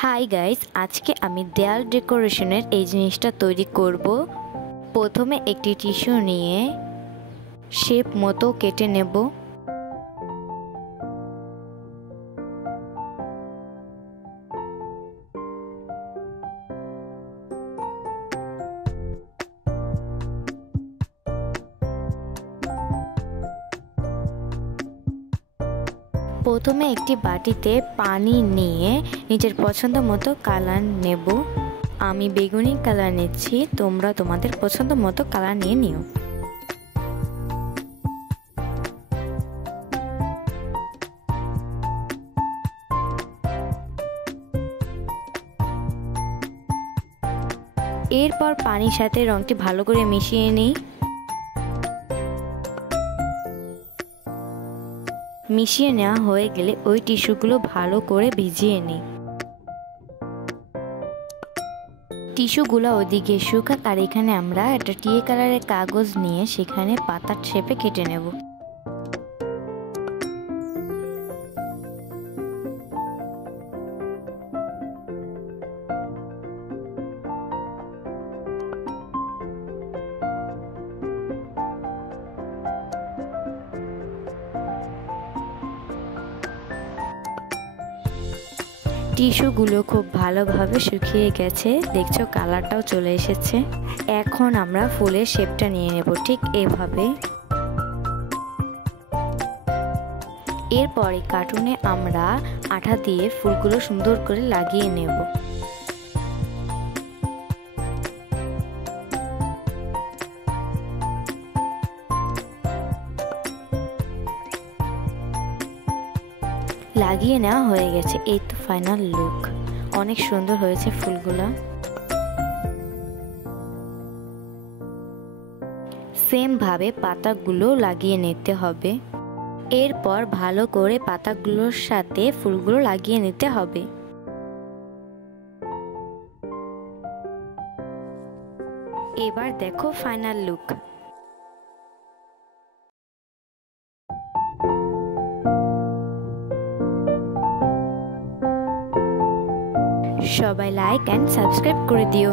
Hi guys, আজকে আমি দেয়াল ডেকোরেশনের এই জিনিসটা তৈরি করব। প্রথমে একটি টিস্যু নিয়ে শেপ মতো কেটে নেব। প্রথমে একটি বাটিতে পানি নিয়ে নিজের পছন্দ মতো কালার নেব। আমি বেগুনি কালার নিচ্ছি, তোমরা তোমাদের পছন্দ মতো কালার নিয়ে নিও। এরপর পানির সাথে রংটি ভালো করে মিশিয়ে নিই। মিশিয়ে নেওয়া হয়ে গেলে ওই টিস্যুগুলো ভালো করে ভিজিয়ে নিই। টিস্যুগুলো ওদিকে শুকাক, আর এখানে আমরা একটা টিয়ে কালারের কাগজ নিয়ে সেখানে পাতার শেপে কেটে নেব। টিস্যুগুলো খুব ভালোভাবে শুকিয়ে গেছে, দেখছো কালারটাও চলে এসেছে। এখন আমরা ফুলের শেপটা নিয়ে নেব ঠিক এভাবে। এরপরে কার্টুনে আমরা আঠা দিয়ে ফুলগুলো সুন্দর করে লাগিয়ে নেব। লাগিয়ে নেওয়া হয়ে গেছে, এই তো ফাইনাল লুক। অনেক সুন্দর হয়েছে ফুলগুলো। সেম ভাবে পাতাগুলো লাগিয়ে নিতে হবে। এরপর ভালো করে পাতাগুলোর সাথে ফুলগুলো লাগিয়ে নিতে হবে। এবার দেখো ফাইনাল লুক। সবাই লাইক এন্ড সাবস্ক্রাইব করে দিও।